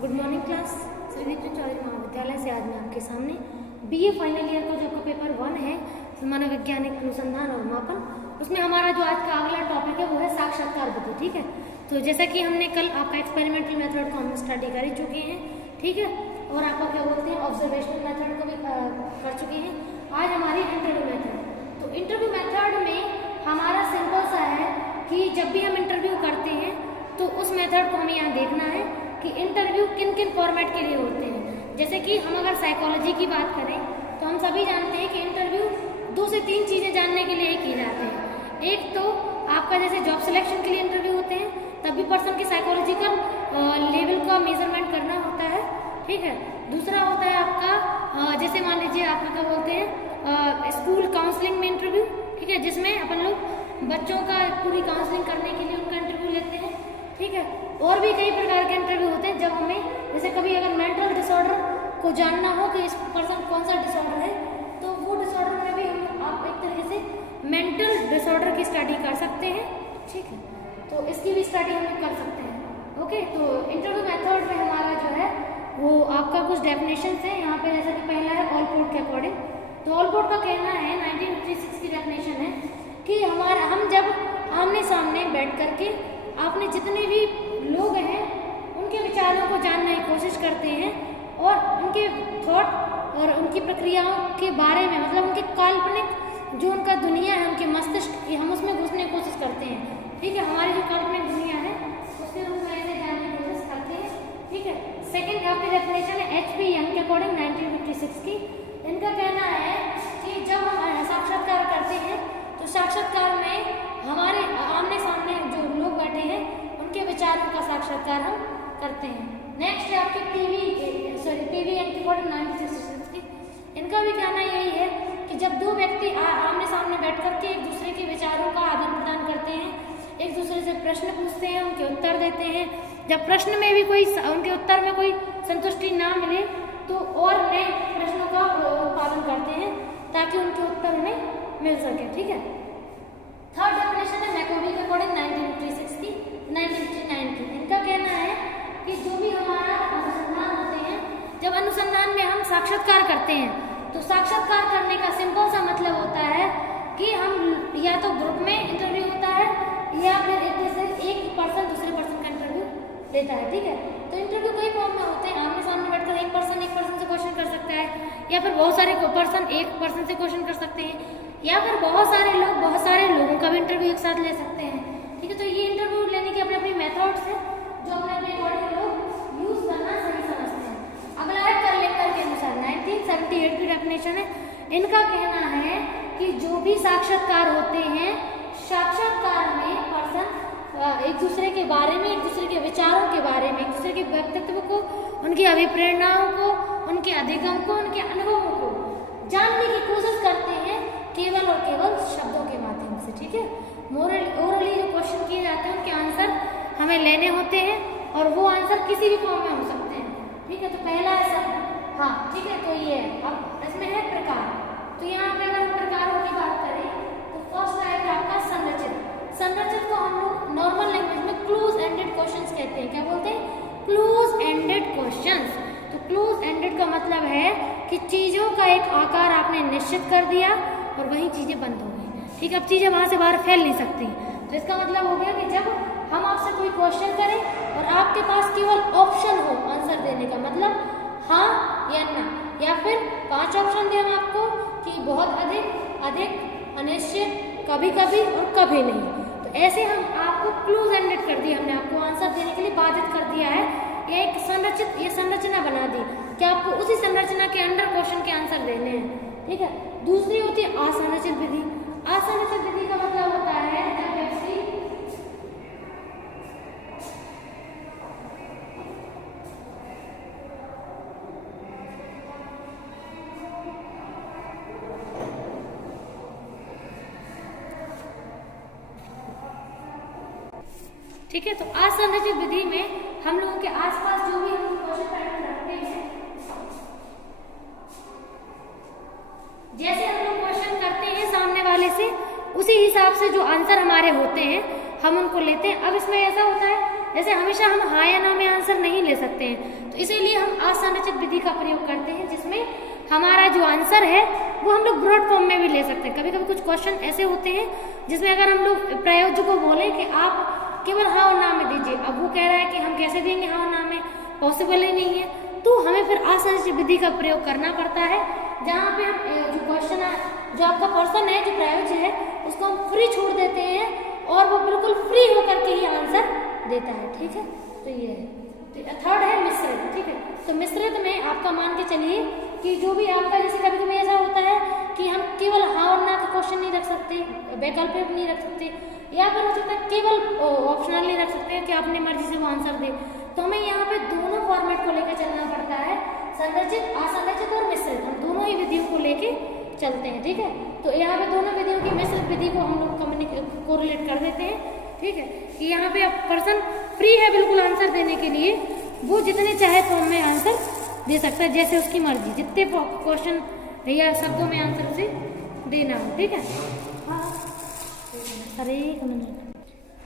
Good morning class. Shri Chaudhary Mahavidyalaya से आज मैं आपके सामने बीए फाइनल ईयर का जो आपका पेपर 1 है मानव वैज्ञानिक अनुसंधान और मापन, उसमें हमारा जो आज का अगला टॉपिक है वो है साक्षात्कार विधि। ठीक है, तो जैसा कि हमने कल आपका एक्सपेरिमेंटल मेथड को हम स्टडी कर ही चुके हैं, ठीक है, और आपका क्या बोलते हैं ऑब्जर्वेशनल मेथड को भी कर चुके हैं। आज हमारी इंटरव्यू मेथड, तो इंटरव्यू मेथड में हमारा सिंपल सा है कि जब भी हम इंटरव्यू करते हैं तो उस मेथड को हमें यहाँ देखना है कि इंटरव्यू किन किन फॉर्मेट के लिए होते हैं। जैसे कि हम अगर साइकोलॉजी की बात करें तो हम सभी जानते हैं कि इंटरव्यू 2 से 3 चीज़ें जानने के लिए किए जाते हैं। एक तो आपका जैसे जॉब सिलेक्शन के लिए इंटरव्यू होते हैं, तब भी पर्सन की साइकोलॉजिकल लेवल का मेजरमेंट करना होता है, ठीक है। दूसरा होता है आपका जैसे मान लीजिए आपका क्या बोलते हैं स्कूल काउंसलिंग में इंटरव्यू, ठीक है, जिसमें अपन लोग बच्चों का पूरी काउंसलिंग करने के लिए उनका इंटरव्यू लेते हैं, ठीक है। और भी कई प्रकार के इंटरव्यू होते हैं जब हमें जैसे कभी अगर मेंटल डिसऑर्डर को जानना हो कि इस पर्सन कौन सा डिसऑर्डर है, तो वो डिसऑर्डर में भी हम आप एक तरीके से मेंटल डिसऑर्डर की स्टडी कर सकते हैं, ठीक है, तो इसकी भी स्टडी हम कर सकते हैं। ओके, तो इंटरव्यू मेथड में हमारा जो है वो आपका कुछ डेफिनेशन है यहाँ पे। जैसा कि पहला है ऑलपोर्ट के अकॉर्डिंग, तो ऑलपोर्ट का कहना है 1956 की डेफिनेशन है कि हम जब आमने सामने बैठ करके आपने जितने भी लोग हैं उनके विचारों को जानने की कोशिश करते हैं और उनके थॉट और उनकी प्रक्रियाओं के बारे में, मतलब उनके काल्पनिक जो उनका दुनिया है उनके मस्तिष्क की, हम उसमें घुसने की कोशिश करते हैं, ठीक है। हमारी जो काल्पनिक दुनिया है उसके हम पहले जानने की कोशिश करते हैं, ठीक है। सेकेंड आपकी डेफिनेशन है HP यंग के अकॉर्डिंग 1956 की। इनका कहना है कि जब हम साक्षात्कार करते हैं तो साक्षात्कार में हमारे आमने सामने जो लोग बैठे हैं उनके विचारों का साक्षात्कार हम करते हैं। नेक्स्ट है आपके टीवी यंग के अकॉर्डिंग 1966 की। इनका भी कहना यही है कि जब 2 व्यक्ति आमने सामने बैठ करके एक दूसरे के विचारों का आदान प्रदान करते हैं, एक दूसरे से प्रश्न पूछते हैं, उनके उत्तर देते हैं, जब प्रश्न में भी कोई उनके उत्तर में कोई संतुष्टि ना मिले तो और नए प्रश्नों का उत्पादन करते हैं ताकि उनके उत्तर उन्हें मिल सके, ठीक है। थर्ड डेफिनेशन है मैकोबी के अकॉर्डिंग 1959 की। इनका कहना है कि जो भी हमारा अनुसंधान होते हैं, जब अनुसंधान में हम साक्षात्कार करते हैं तो साक्षात्कार करने का सिंपल सा मतलब होता है कि हम या तो ग्रुप में इंटरव्यू होता है या फिर एक पर्सन दूसरे पर्सन का इंटरव्यू लेता है, ठीक है। तो इंटरव्यू कई फॉर्म में होते हैं, आमने सामने बैठकर एक पर्सन से क्वेश्चन कर सकता है, या फिर बहुत सारे पर्सन एक पर्सन से क्वेश्चन कर सकते हैं, या फिर बहुत सारे लोगों का भी इंटरव्यू एक साथ ले सकते हैं, ठीक है। तो ये इंटरव्यू लेने के अपने मेथड्स हैं जो अपने अकॉर्डिंग लोग यूज करना सही समझते हैं। अगला है कर्लेकर के अनुसार 1978 की डेफिनेशन है। इनका कहना है कि जो भी साक्षात्कार होते हैं, साक्षात्कार में पर्सन एक दूसरे के बारे में, एक दूसरे के विचारों के बारे में, एक दूसरे के व्यक्तित्व को, उनकी अभिप्रेरणाओं को, उनके अधिगम को, उनके अनुभवों को जानने की कोशिश करते हैं केवल और केवल शब्दों के माध्यम से, ठीक है। ओरली जो क्वेश्चन किए जाते हैं उनके आंसर हमें लेने होते हैं और वो आंसर किसी भी फॉर्म में हो सकते हैं, ठीक है। तो पहला है सब, हाँ, ठीक है। तो ये है, अब इसमें है प्रकार। तो यहाँ पे अगर हम प्रकारों की बात करें तो फर्स्ट आएगा आपका संरचित को हम लोग नॉर्मल लैंग्वेज में क्लोज एंडेड क्वेश्चंस कहते हैं। क्या बोलते हैं? Close ended questions. तो क्लोज एंडेड का मतलब है कि चीजों का एक आकार आपने निश्चित कर दिया और वही चीजें बंद हो गई, ठीक है। अब चीजें वहां से बाहर फैल नहीं सकती। तो इसका मतलब हो गया कि जब हम आपसे कोई क्वेश्चन करें और आपके पास केवल ऑप्शन हो आंसर देने का, मतलब हाँ या ना, या फिर 5 ऑप्शन दें हम आपको कि बहुत अधिक, अनिश्चित, कभी कभी और कभी नहीं, तो ऐसे हम आपको क्लोज एंडेड कर दिया, हमने आपको आंसर देने के लिए बाधित कर दिया है। ये संरचना बना दी कि आपको उसी संरचना के अंडर क्वेश्चन के आंसर देने हैं, ठीक है। दूसरी होती है असंरचित विधि। असंरचित विधि का मतलब होता है जब व्यक्ति ठीक है। तो असंरचित विधि में हम लोगों के आसपास जो भी हम क्वेश्चन पैटर्न रखते हैं, जैसे हम लोग क्वेश्चन करते हैं सामने वाले से, उसी हिसाब से जो आंसर हमारे होते हैं हम उनको लेते हैं। अब इसमें ऐसा होता है जैसे हमेशा हम हाँ या ना में आंसर नहीं ले सकते हैं, तो इसीलिए हम असंरचित विधि का प्रयोग करते हैं, जिसमें हमारा जो आंसर है वो हम लोग ब्रॉड फॉर्म में भी ले सकते हैं। कभी कभी कुछ क्वेश्चन ऐसे होते हैं जिसमें अगर हम लोग प्रायोजक को बोले कि आप केवल हाँ और ना में दीजिए, अब वो कह रहा है कि हम कैसे देंगे हाँ और ना में, पॉसिबल ही नहीं है, तो हमें फिर असंरचित विधि का प्रयोग करना पड़ता है, जहाँ पे हम जो क्वेश्चन है, जो आपका पर्सन है, जो प्रायोजक है, उसको हम फ्री छोड़ देते हैं और वो बिल्कुल फ्री होकर के ही आंसर देता है। ठीक है, तो ये है। तो थर्ड है मिश्रित। ठीक है, तो मिश्रित में आपका मान के चलिए कि जो भी आपका, जैसे कभी कभी ऐसा होता है कि हम केवल हाँ और ना का क्वेश्चन नहीं रख सकते, वैकल्पिक नहीं रख सकते, या फिर हो सकता है केवल ऑप्शनल नहीं रख सकते कि अपनी मर्जी से वो आंसर दे, तो हमें यहाँ पे दोनों फॉर्मेट को लेकर चलना पड़ता है, संरचित, असंरचित और मिश्रित, हम दोनों ही विधियों को लेके चलते हैं। ठीक है, तो यहाँ पे दोनों विधियों की मिश्रित विधि को हम लोग कोरिलेट कर देते हैं। ठीक है, कि यहाँ पे पर्सन फ्री है बिल्कुल आंसर देने के लिए, वो जितने चाहे फॉर्म में आंसर दे सकता है, जैसे उसकी मर्जी, जितने क्वेश्चन या शब्दों में आंसर उसे देना हो। ठीक है, हाँ, अरे एक मिनट।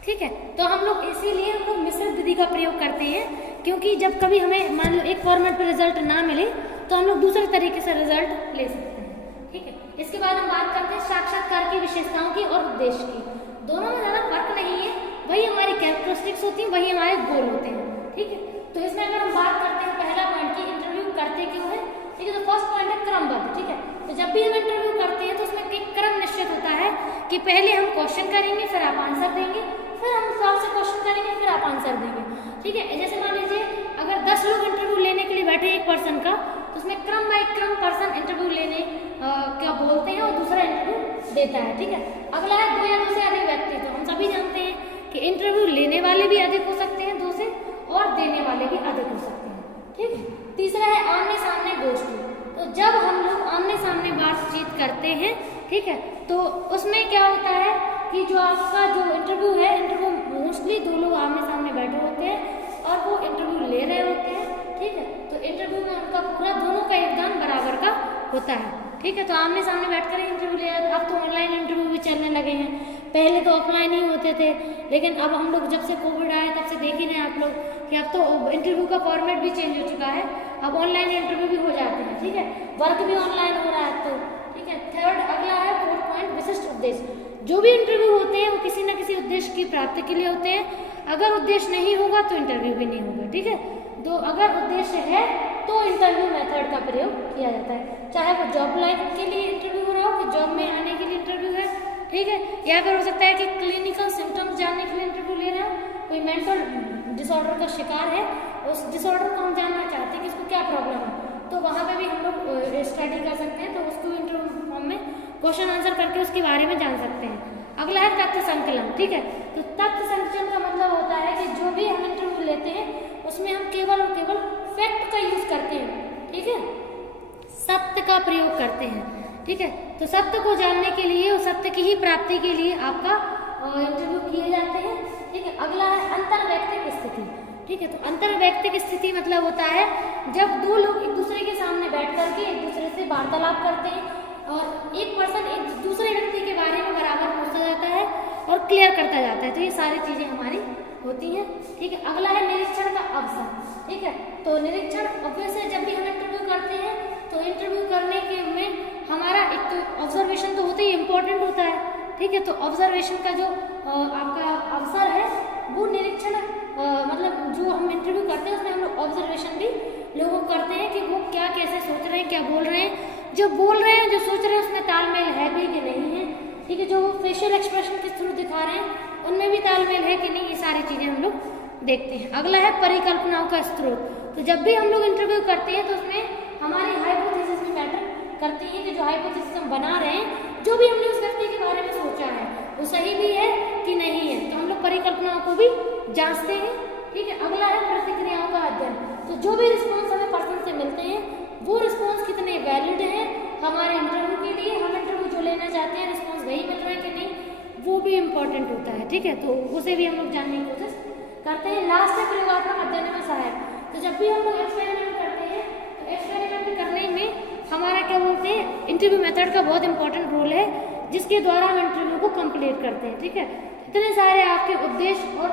ठीक है, तो हम लोग इसीलिए हम लोग मिश्रित विधि का प्रयोग करते हैं, क्योंकि जब कभी हमें मान लो एक फॉर्मेट पर रिजल्ट ना मिले तो हम लोग दूसरे तरीके से रिजल्ट ले सकते हैं। ठीक है, इसके बाद हम बात करते हैं साक्षात्कार की विशेषताओं की और उद्देश्य की। दोनों में ज़्यादा फर्क नहीं है, वही हमारी कैरेक्टरिस्टिक्स होती हैं, वही हमारे गोल होते हैं। ठीक है, तो इसमें अगर हम बात करते हैं पहला पॉइंट की इंटरव्यू करते क्यों है। ठीक है, तो फर्स्ट पॉइंट है क्रमबद्ध। ठीक है, तो जब भी हम इंटरव्यू करते हैं तो उसमें एक क्रम निश्चित होता है कि पहले हम क्वेश्चन करेंगे, फिर आप आंसर देंगे, फिर हम आपसे क्वेश्चन करेंगे, फिर आप आंसर देंगे। ठीक है, जैसे मान लीजिए अगर 10 लोग इंटरव्यू लेने के लिए बैठे एक पर्सन का, तो उसमें क्रम बाय क्रम पर्सन इंटरव्यू लेने क्या बोलते हैं और दूसरा इंटरव्यू देता है। ठीक है, अगला है 2 या 2 से अधिक व्यक्ति। तो हम सभी जानते हैं कि इंटरव्यू लेने वाले भी अधिक हो सकते हैं 2 से, और देने वाले भी अधिक हो सकते हैं। ठीक है, तीसरा है आमने सामने गोष्ठी। तो जब हम लोग आमने सामने बातचीत करते हैं, ठीक है, तो उसमें क्या होता है कि जो आपका जो इंटरव्यू है, इंटरव्यू मोस्टली 2 लोग आमने सामने बैठे होते हैं और वो इंटरव्यू ले रहे होते हैं। ठीक है, तो इंटरव्यू में उनका पूरा दोनों का योगदान बराबर का होता है। ठीक है, तो आमने सामने बैठकर इंटरव्यू ले रहे। अब तो ऑनलाइन इंटरव्यू भी चलने लगे हैं, पहले तो ऑफलाइन ही होते थे, लेकिन अब हम लोग जब से कोविड आया तब से देख ही रहे हैं आप लोग कि अब तो इंटरव्यू का फॉर्मेट भी चेंज हो चुका है, अब ऑनलाइन इंटरव्यू भी हो जाते हैं। ठीक है, वर्क भी ऑनलाइन हो रहा है अब तो। ठीक है, थर्ड अगला है 4th पॉइंट विशिष्ट उद्देश्य। जो भी इंटरव्यू होते हैं वो किसी न किसी उद्देश्य की प्राप्ति के लिए होते हैं, अगर उद्देश्य नहीं होगा तो इंटरव्यू भी नहीं होगा। ठीक है, तो अगर उद्देश्य है तो इंटरव्यू मेथड का प्रयोग किया जाता है, चाहे वो जॉब लाइफ के लिए इंटरव्यू हो रहा हो कि जॉब में आने के लिए इंटरव्यू है। ठीक है, या फिर हो सकता है कि क्लिनिकल सिम्टम्स जानने के लिए इंटरव्यू ले रहा है, कोई मेंटल डिसऑर्डर का शिकार है, उस डिसऑर्डर को हम जानना चाहते हैं कि इसको क्या प्रॉब्लम है, तो वहाँ पे भी हम लोग स्टडी कर सकते हैं, तो उसको इंटरव्यू फॉर्म में क्वेश्चन आंसर करके उसके बारे में जान सकते हैं। अगला है तथ्य संकलन। ठीक है, तो तथ्य संकलन का मतलब होता है कि जो भी हम इंटरव्यू लेते हैं उसमें हम केवल और केवल फैक्ट का यूज करते हैं। ठीक है, सत्य का प्रयोग करते हैं। ठीक है, तो सत्य को जानने के लिए और सत्य की ही प्राप्ति के लिए आपका इंटरव्यू किए जाते हैं। ठीक है, अगला है अंतर्वैयक्तिक स्थिति। ठीक है, तो अंतर्वैयक्तिक स्थिति मतलब होता है जब 2 लोग एक दूसरे के सामने बैठ करके एक दूसरे से वार्तालाप करते हैं और एक पर्सन एक दूसरे व्यक्ति के बारे में बराबर पूछता जाता है और क्लियर करता जाता है, तो ये सारी चीजें हमारी होती हैं। ठीक है, अगला है निरीक्षण का अवसर। ठीक है, तो निरीक्षण ऑब्वियसली जब भी हम इंटरव्यू करते हैं तो इंटरव्यू करने के में हमारा एक तो ऑब्जर्वेशन तो होते ही इम्पोर्टेंट होता है। ठीक है, तो ऑब्जर्वेशन का जो आपका अवसर है वो निरीक्षण मतलब जो हम इंटरव्यू करते हैं उसमें हम लोग ऑब्जर्वेशन भी लोगों को करते हैं कि वो क्या कैसे सोच रहे हैं, क्या बोल रहे हैं, जो बोल रहे हैं जो सोच रहे हैं उसमें तालमेल है भी कि नहीं है। ठीक है, जो वो फेशियल एक्सप्रेशन के थ्रू दिखा रहे हैं उनमें भी तालमेल है कि नहीं, ये सारी चीजें हम लोग देखते हैं। अगला है परिकल्पनाओं का स्रोत। तो जब भी हम लोग इंटरव्यू करते हैं तो उसमें हमारी हाइपोथेसिस भी मैटर करती है कि जो हाइपोथेसिस हम बना रहे हैं, जो भी हमने उस व्यक्ति के बारे में सोचा है वो सही भी है कि नहीं है, तो हम लोग परिकल्पनाओं को भी जांचते हैं। ठीक है, अगला है प्रतिक्रियाओं का अध्ययन। तो जो भी रिस्पॉन्स हमें पर्सन से मिलते हैं वो रिस्पॉन्स कितने वैलिड हैं हमारे इंटरव्यू के लिए, हम इंटरव्यू जो लेना चाहते हैं रिस्पॉन्स वही मिल रहा है कि नहीं, वो भी इम्पोर्टेंट होता है। ठीक है, तो उसे भी हम लोग जानने की कोशिश करते हैं। लास्ट है प्रयोगात्मक अध्ययन में सहायक। तो जब भी हम लोग एक्सपेरिमेंट करते हैं तो एक्सपेरिमेंट करने में हमारा क्या बोलते हैं इंटरव्यू मेथड का बहुत इंपॉर्टेंट रोल है, जिसके द्वारा हम इंटरव्यू को कंप्लीट करते हैं। ठीक है, इतने सारे आपके उद्देश्य और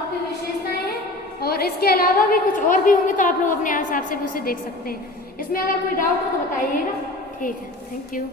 काफ़ी विशेषताएं हैं और इसके अलावा भी कुछ और भी होंगे तो आप लोग अपने हिसाब से भी उसे देख सकते हैं। इसमें अगर कोई डाउट हो तो बताइएगा। ठीक है, थैंक यू।